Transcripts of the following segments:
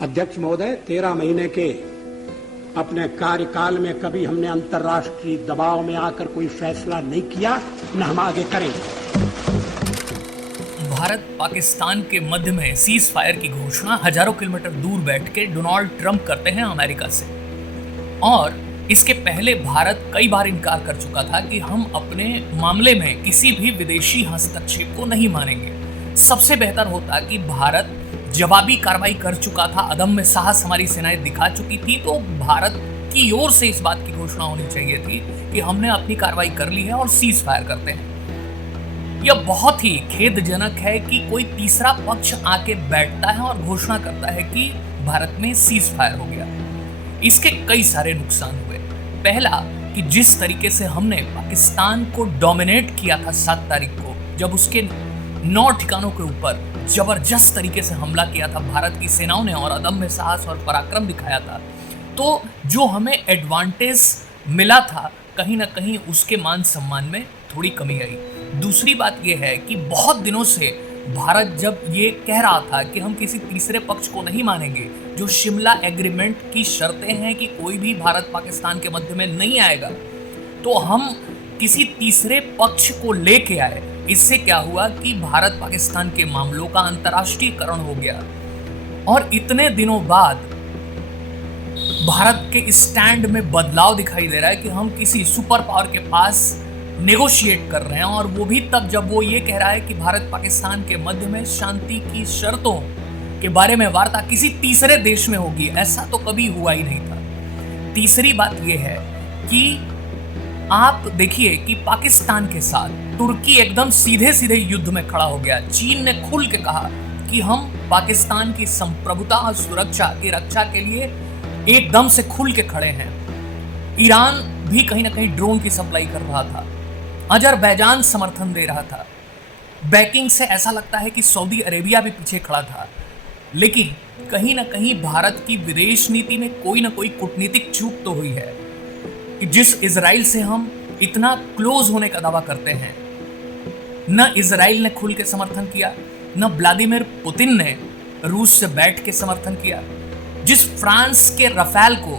अध्यक्ष महोदय, 13 महीने के अपने कार्यकाल में कभी हमने अंतर्राष्ट्रीय दबाव में आकर कोई फैसला नहीं किया, न हम आगे करेंगे। भारत पाकिस्तान के मध्य में सीज फायर की घोषणा हजारों किलोमीटर दूर बैठ के डोनाल्ड ट्रंप करते हैं अमेरिका से। और इसके पहले भारत कई बार इनकार कर चुका था कि हम अपने मामले में किसी भी विदेशी हस्तक्षेप को नहीं मानेंगे। सबसे बेहतर होता कि भारत जवाबी कार्रवाई कर चुका था, अदम्य साहस हमारी सेनाएं दिखा चुकी थी, तो भारत की ओर से इस बात की घोषणा होनी चाहिए थी कि हमने अपनी कार्रवाई कर ली है और सीज फायर करते हैं। यह बहुत ही खेदजनक है कि कोई तीसरा पक्ष आके बैठता है और घोषणा करता है कि भारत में सीज फायर हो गया। इसके कई सारे नुकसान हुए। पहला कि जिस तरीके से हमने पाकिस्तान को डोमिनेट किया था 7 तारीख को, जब उसके 9 ठिकानों के ऊपर जबरदस्त तरीके से हमला किया था भारत की सेनाओं ने और अदम्य साहस और पराक्रम दिखाया था, तो जो हमें एडवांटेज मिला था कहीं ना कहीं उसके मान सम्मान में थोड़ी कमी आई। दूसरी बात यह है कि बहुत दिनों से भारत जब ये कह रहा था कि हम किसी तीसरे पक्ष को नहीं मानेंगे, जो शिमला एग्रीमेंट की शर्तें हैं कि कोई भी भारत पाकिस्तान के मध्य में नहीं आएगा, तो हम किसी तीसरे पक्ष को लेके आए। इससे क्या हुआ कि भारत पाकिस्तान के मामलों का अंतर्राष्ट्रीयकरण हो गया और इतने दिनों बाद भारत के स्टैंड में बदलाव दिखाई दे रहा है कि हम किसी सुपर पावर के पास नेगोशिएट कर रहे हैं, और वो भी तब जब वो ये कह रहा है कि भारत पाकिस्तान के मध्य में शांति की शर्तों के बारे में वार्ता किसी तीसरे देश में होगी। ऐसा तो कभी हुआ ही नहीं था। तीसरी बात ये है कि आप देखिए कि पाकिस्तान के साथ तुर्की एकदम सीधे सीधे युद्ध में खड़ा हो गया। चीन ने खुल के कहा कि हम पाकिस्तान की संप्रभुता और सुरक्षा की रक्षा के लिए एकदम से खुल के खड़े हैं। ईरान भी कहीं ना कहीं ड्रोन की सप्लाई कर रहा था, अजरबैजान समर्थन दे रहा था, बैकिंग से ऐसा लगता है कि सऊदी अरेबिया भी पीछे खड़ा था। लेकिन कहीं ना कहीं भारत की विदेश नीति में कोई ना कोई कूटनीतिक चूक तो हुई है कि जिस इजराइल से हम इतना क्लोज होने का दावा करते हैं, न इजराइल ने खुल के समर्थन किया, न व्लादिमीर पुतिन ने रूस से बैठ के समर्थन किया। जिस फ्रांस के रफेल को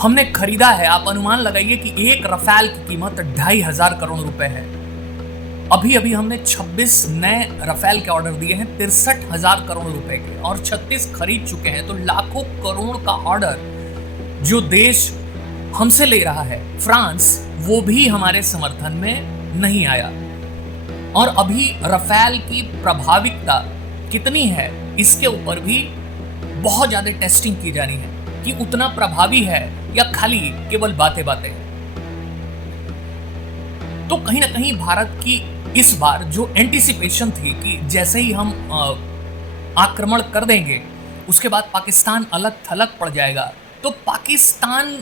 हमने खरीदा है, आप अनुमान लगाइए कि एक रफेल की कीमत 2,500 करोड़ रुपए है। अभी अभी हमने 26 नए रफेल के ऑर्डर दिए हैं 63,000 करोड़ रुपए के, और 36 खरीद चुके हैं। तो लाखों करोड़ का ऑर्डर जो देश हमसे ले रहा है, फ्रांस, वो भी हमारे समर्थन में नहीं आया। और अभी रफेल की प्रभाविकता कितनी है, इसके ऊपर भी बहुत ज्यादा टेस्टिंग की जानी है कि उतना प्रभावी है या खाली केवल बातें बातें। तो कहीं ना कहीं भारत की इस बार जो एंटिसिपेशन थी कि जैसे ही हम आक्रमण कर देंगे उसके बाद पाकिस्तान अलग थलग पड़ जाएगा, तो पाकिस्तान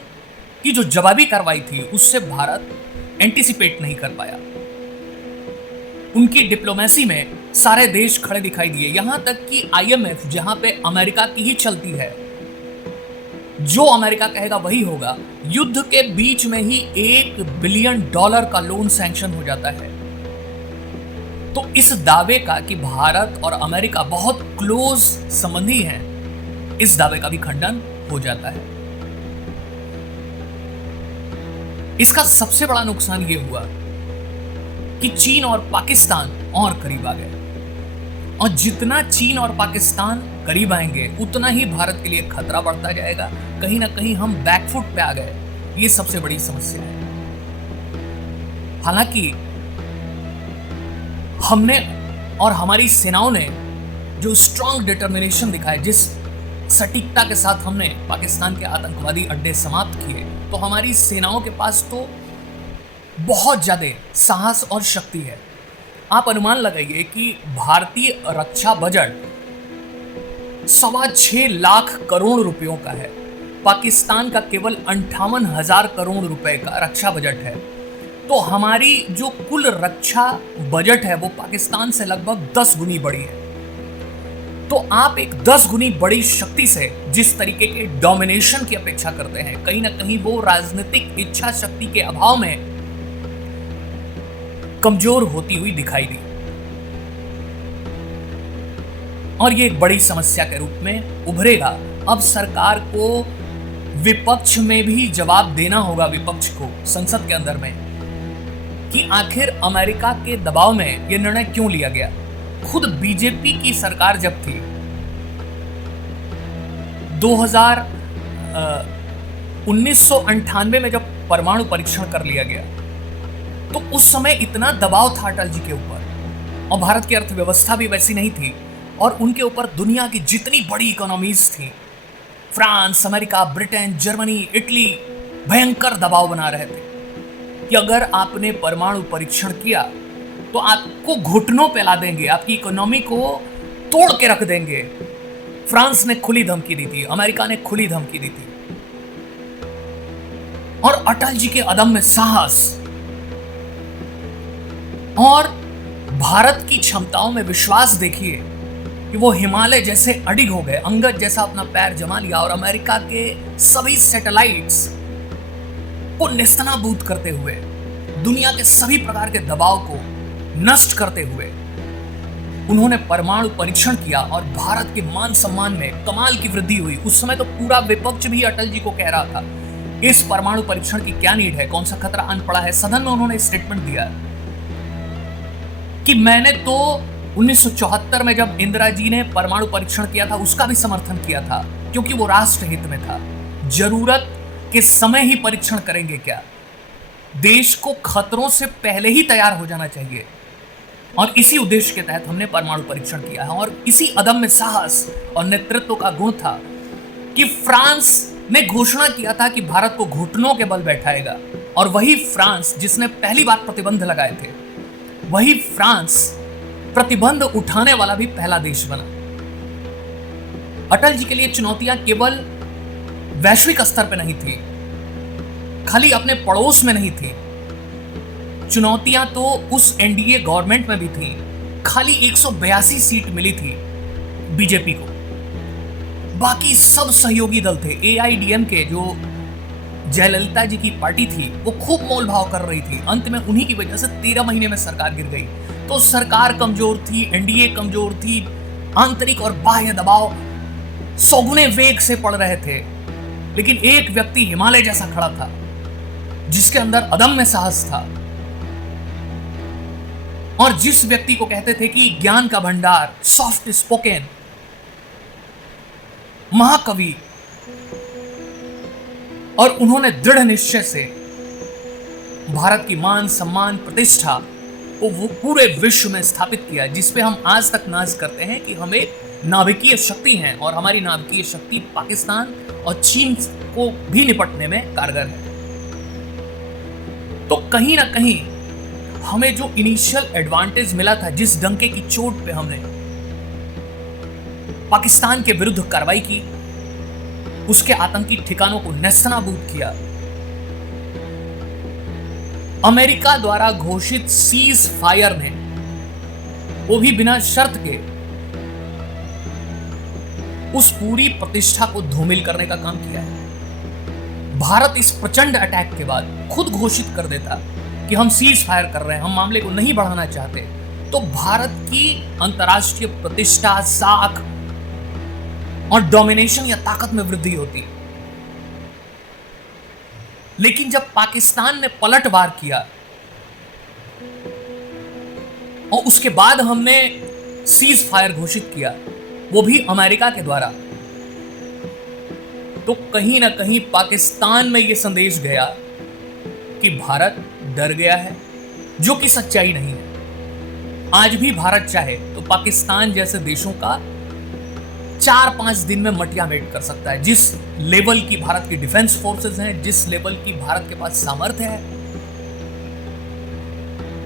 की जो जवाबी कार्रवाई थी उससे भारत एंटिसिपेट नहीं कर पाया। उनकी डिप्लोमेसी में सारे देश खड़े दिखाई दिए, यहां तक कि IMF, जहां पे अमेरिका की ही चलती है, जो अमेरिका कहेगा वही होगा, युद्ध के बीच में ही $1 बिलियन का लोन सैंक्शन हो जाता है। तो इस दावे का कि भारत और अमेरिका बहुत क्लोज संबंधी हैं, इस दावे का भी खंडन हो जाता है। इसका सबसे बड़ा नुकसान यह हुआ कि चीन और पाकिस्तान और करीब आ गए, और जितना चीन और पाकिस्तान करीब आएंगे उतना ही भारत के लिए खतरा बढ़ता जाएगा। कहीं ना कहीं हम बैकफुट पे आ गए, ये सबसे बड़ी समस्या है। हालांकि हमने और हमारी सेनाओं ने जो स्ट्रांग डिटर्मिनेशन दिखाए, जिस सटीकता के साथ हमने पाकिस्तान के आतंकवादी अड्डे समाप्त किए, तो हमारी सेनाओं के पास तो बहुत ज्यादा साहस और शक्ति है। आप अनुमान लगाइए कि भारतीय रक्षा बजट 6.25 लाख करोड़ रुपयों का है, पाकिस्तान का केवल 58,000 करोड़ रुपए का रक्षा बजट है। तो हमारी जो कुल रक्षा बजट है वो पाकिस्तान से लगभग 10 गुनी बड़ी है। तो आप एक 10 गुनी बड़ी शक्ति से जिस तरीके के डोमिनेशन की अपेक्षा करते हैं, कहीं ना कहीं वो राजनीतिक इच्छा शक्ति के अभाव में कमजोर होती हुई दिखाई दी। और ये एक बड़ी समस्या के रूप में उभरेगा। अब सरकार को विपक्ष में भी जवाब देना होगा, विपक्ष को संसद के अंदर में, कि आखिर अमेरिका के दबाव में यह निर्णय क्यों लिया गया। खुद बीजेपी की सरकार जब थी 1998 में जब परमाणु परीक्षण कर लिया गया, तो उस समय इतना दबाव था अटल जी के ऊपर, और भारत की अर्थव्यवस्था भी वैसी नहीं थी, और उनके ऊपर दुनिया की जितनी बड़ी इकोनॉमीज थी, France, America, Britain, Germany, Italy, भयंकर दबाव बना रहे थे कि अगर आपने परमाणु परीक्षण किया तो आपको घुटनों पे ला देंगे, आपकी इकोनॉमी को तोड़ के रख देंगे। फ्रांस ने खुली धमकी दी थी, अमेरिका ने खुली धमकी दी थी, और अटल जी के अदम्य साहस और भारत की क्षमताओं में विश्वास देखिए कि वो हिमालय जैसे अडिग हो गए, अंगद जैसा अपना पैर जमा लिया, और अमेरिका के सभी सैटेलाइट्स को नेस्तनाबूद करते हुए, दुनिया के सभी प्रकार के दबाव को नष्ट करते हुए उन्होंने परमाणु परीक्षण किया, और भारत के मान सम्मान में कमाल की वृद्धि हुई। उस समय तो पूरा विपक्ष भी अटल जी को कह रहा था इस परमाणु परीक्षण की क्या नीड है, कौन सा खतरा आन पड़ा है। सदन में उन्होंने स्टेटमेंट दिया कि मैंने तो 1974 में जब इंदिरा जी ने परमाणु परीक्षण किया था उसका भी समर्थन किया था, क्योंकि वो राष्ट्र हित में था। जरूरत के समय ही परीक्षण करेंगे क्या? देश को खतरों से पहले ही तैयार हो जाना चाहिए, और इसी उद्देश्य के तहत हमने परमाणु परीक्षण किया है। और इसी अदम्य साहस और नेतृत्व का गुण था कि फ्रांस ने घोषणा किया था कि भारत को घुटनों के बल बैठाएगा, और वही फ्रांस जिसने पहली बार प्रतिबंध लगाए थे, वही फ्रांस प्रतिबंध उठाने वाला भी पहला देश बना। अटल जी के लिए चुनौतियां केवल वैश्विक स्तर पर नहीं थी, खाली अपने पड़ोस में नहीं थी, चुनौतियां तो उस एनडीए गवर्नमेंट में भी थी। खाली 182 सीट मिली थी बीजेपी को, बाकी सब सहयोगी दल थे। एआईडीएमके जो जयललिता जी की पार्टी थी वो खूब मोलभाव कर रही थी, अंत में उन्हीं की वजह से 13 महीने में सरकार गिर गई। तो सरकार कमजोर थी, एनडीए कमजोर थी, आंतरिक और बाह्य दबाव सौगुने वेग से पड़ रहे थे, लेकिन एक व्यक्ति हिमालय जैसा खड़ा था जिसके अंदर अदम्य साहस था, और जिस व्यक्ति को कहते थे कि ज्ञान का भंडार, सॉफ्ट स्पोकन, महाकवि, और उन्होंने दृढ़ निश्चय से भारत की मान सम्मान प्रतिष्ठा को वो पूरे विश्व में स्थापित किया, जिसपे हम आज तक नाज करते हैं कि हम एक नाभिकीय शक्ति हैं, और हमारी नाभिकीय शक्ति पाकिस्तान और चीन को भी निपटने में कारगर है। तो कहीं ना कहीं हमें जो इनिशियल एडवांटेज मिला था, जिस डंके की चोट पे हमने पाकिस्तान के विरुद्ध कार्रवाई की, उसके आतंकी ठिकानों को नेस्तनाबूद किया, अमेरिका द्वारा घोषित सीज फायर ने वो भी बिना शर्त के उस पूरी प्रतिष्ठा को धूमिल करने का काम किया है। भारत इस प्रचंड अटैक के बाद खुद घोषित कर देता कि हम सीज फायर कर रहे हैं, हम मामले को नहीं बढ़ाना चाहते, तो भारत की अंतर्राष्ट्रीय प्रतिष्ठा, साख और डोमिनेशन या ताकत में वृद्धि होती। लेकिन जब पाकिस्तान ने पलटवार किया और उसके बाद हमने सीज फायर घोषित किया, वो भी अमेरिका के द्वारा, तो कहीं ना कहीं पाकिस्तान में यह संदेश गया कि भारत डर गया है, जो कि सच्चाई नहीं है। आज भी भारत चाहे तो पाकिस्तान जैसे देशों का 4-5 दिन में मटियामेट कर सकता है। जिस लेवल की भारत की डिफेंस फोर्सेस हैं, जिस लेवल की भारत के पास सामर्थ्य है,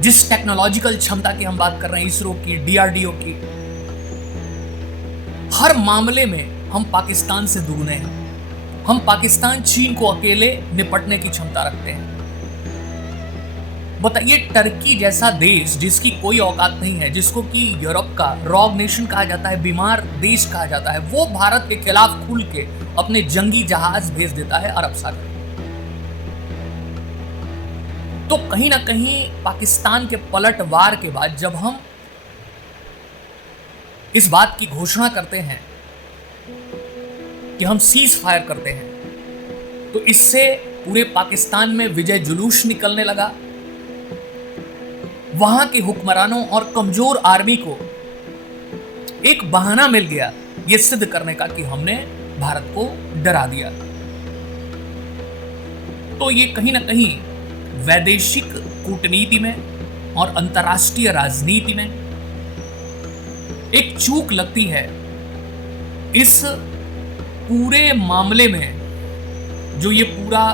जिस टेक्नोलॉजिकल क्षमता की हम बात कर रहे हैं, इसरो की, डीआरडीओ की, हर मामले में हम पाकिस्तान से दुगने हैं। हम पाकिस्तान चीन को अकेले निपटने की क्षमता रखते हैं। बताइए, टर्की जैसा देश जिसकी कोई औकात नहीं है, जिसको कि यूरोप का रॉग नेशन कहा जाता है, बीमार देश कहा जाता है, वो भारत के खिलाफ खुल के अपने जंगी जहाज भेज देता है अरब सागर। तो कहीं ना कहीं पाकिस्तान के पलटवार के बाद जब हम इस बात की घोषणा करते हैं कि हम सीज फायर करते हैं, तो इससे पूरे पाकिस्तान में विजय जुलूस निकलने लगा। वहां के हुक्मरानों और कमजोर आर्मी को एक बहाना मिल गया यह सिद्ध करने का कि हमने भारत को डरा दिया। तो ये कहीं ना कहीं वैदेशिक कूटनीति में और अंतर्राष्ट्रीय राजनीति में एक चूक लगती है। इस पूरे मामले में जो ये पूरा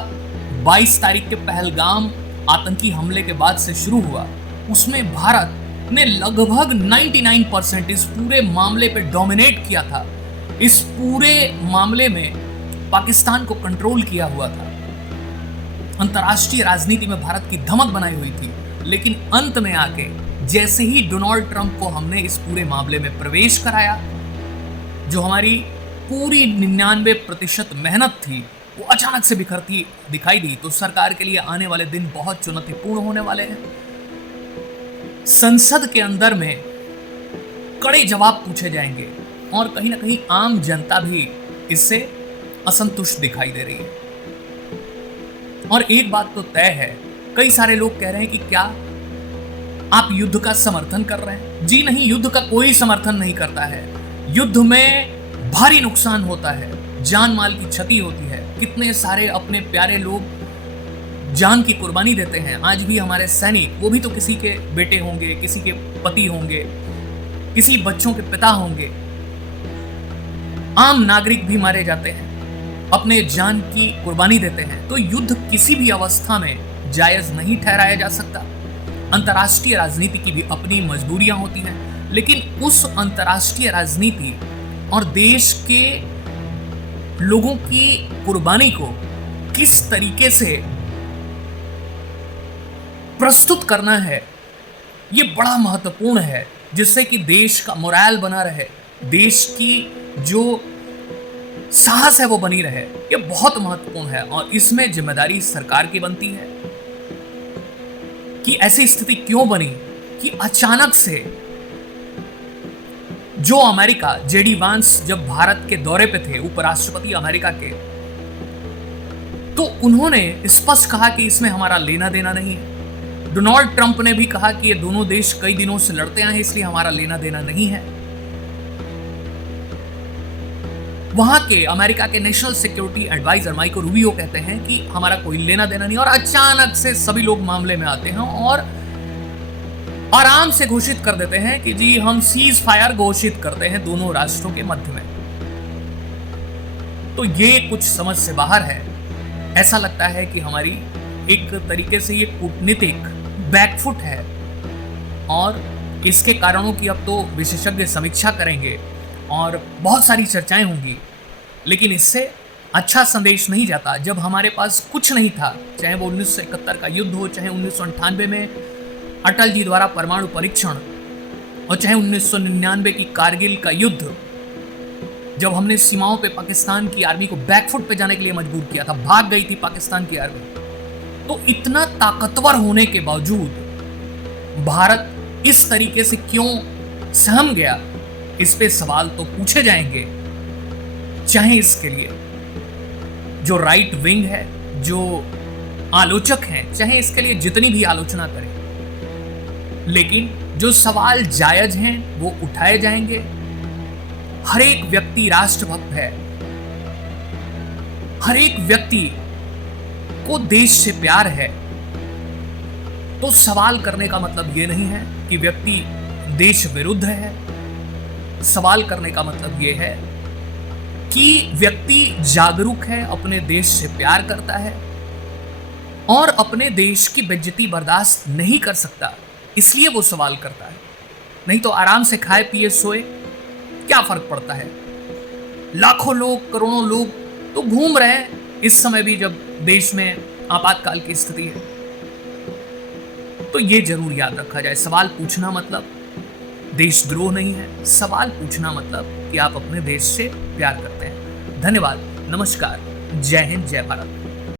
22 तारीख के पहलगाम आतंकी हमले के बाद से शुरू हुआ, उसमें भारत ने लगभग 99% इस पूरे मामले पे डोमिनेट किया था। इस पूरे मामले में पाकिस्तान को कंट्रोल किया हुआ था। अंतर्राष्ट्रीय राजनीति में भारत की धमक बनाई हुई थी। लेकिन अंत में आके जैसे ही डोनाल्ड ट्रंप को हमने इस पूरे मामले में प्रवेश कराया, जो हमारी पूरी 99% मेहनत थी वो अचानक से बिखरती दिखाई दी। तो सरकार के लिए आने वाले दिन बहुत चुनौतीपूर्ण होने वाले हैं। संसद के अंदर में कड़े जवाब पूछे जाएंगे और कहीं ना कहीं आम जनता भी इससे असंतुष्ट दिखाई दे रही है। और एक बात तो तय है, कई सारे लोग कह रहे हैं कि क्या आप युद्ध का समर्थन कर रहे हैं? जी नहीं, युद्ध का कोई समर्थन नहीं करता है। युद्ध में भारी नुकसान होता है, जान माल की क्षति होती है। कितने सारे अपने प्यारे लोग जान की कुर्बानी देते हैं। आज भी हमारे सैनिक, वो भी तो किसी के बेटे होंगे, किसी के पति होंगे, किसी बच्चों के पिता होंगे। आम नागरिक भी मारे जाते हैं, अपने जान की कुर्बानी देते हैं। तो युद्ध किसी भी अवस्था में जायज नहीं ठहराया जा सकता। अंतर्राष्ट्रीय राजनीति की भी अपनी मजबूरियां होती हैं, लेकिन उस अंतर्राष्ट्रीय राजनीति और देश के लोगों की कुर्बानी को किस तरीके से प्रस्तुत करना है, ये बड़ा महत्वपूर्ण है, जिससे कि देश का मोरल बना रहे, देश की जो साहस है वो बनी रहे। ये बहुत महत्वपूर्ण है और इसमें जिम्मेदारी सरकार की बनती है कि ऐसी स्थिति क्यों बनी कि अचानक से जो अमेरिका, जेडी वांस जब भारत के दौरे पे थे, उपराष्ट्रपति अमेरिका के, तो उन्होंने स्पष्ट कहा कि इसमें हमारा लेना देना नहीं है। डोनाल्ड ट्रंप ने भी कहा कि ये दोनों देश कई दिनों से लड़ते आए हैं, इसलिए हमारा लेना देना नहीं है। वहां के अमेरिका के national security adviser Marco Rubio कहते हैं कि हमारा कोई लेना देना नहीं। और अचानक से सभी लोग मामले में आते हैं और आराम से घोषित कर देते हैं कि जी हम सीज फायर घोषित करते हैं दोनों राष्ट्रों के मध्य में। तो ये कुछ समझ से बाहर है। ऐसा लगता है कि हमारी एक तरीके से ये कूटनीतिक बैकफुट है और इसके कारणों की अब तो विशेषज्ञ समीक्षा करेंगे और बहुत सारी चर्चाएं होंगी। लेकिन इससे अच्छा संदेश नहीं जाता जब हमारे पास कुछ नहीं था, चाहे वो 1971 का युद्ध हो, चाहे 1998 में अटल जी द्वारा परमाणु परीक्षण, और चाहे 1999 की कारगिल का युद्ध, जब हमने सीमाओं पे पाकिस्तान की आर्मी को बैकफुट पे जाने के लिए मजबूर किया था, भाग गई थी पाकिस्तान की आर्मी। तो इतना ताकतवर होने के बावजूद भारत इस तरीके से क्यों सहम गया, इस पे सवाल तो पूछे जाएंगे। चाहे इसके लिए जो राइट विंग है, जो आलोचक हैं, चाहे इसके लिए जितनी भी आलोचना करें, लेकिन जो सवाल जायज हैं वो उठाए जाएंगे। हर एक व्यक्ति राष्ट्रभक्त है, हर एक व्यक्ति को देश से प्यार है। तो सवाल करने का मतलब ये नहीं है कि व्यक्ति देश विरुद्ध है। सवाल करने का मतलब ये है कि व्यक्ति जागरूक है, अपने देश से प्यार करता है और अपने देश की बेइज्जती बर्दाश्त नहीं कर सकता, इसलिए वो सवाल करता है। नहीं तो आराम से खाए पिए सोए, क्या फर्क पड़ता है। लाखों लोग, करोड़ों लोग तो घूम रहे हैं इस समय भी, जब देश में आपातकाल की स्थिति है। तो ये जरूर याद रखा जाए, सवाल पूछना मतलब देशद्रोह नहीं है। सवाल पूछना मतलब कि आप अपने देश से प्यार करते हैं। धन्यवाद, नमस्कार, जय हिंद, जय भारत।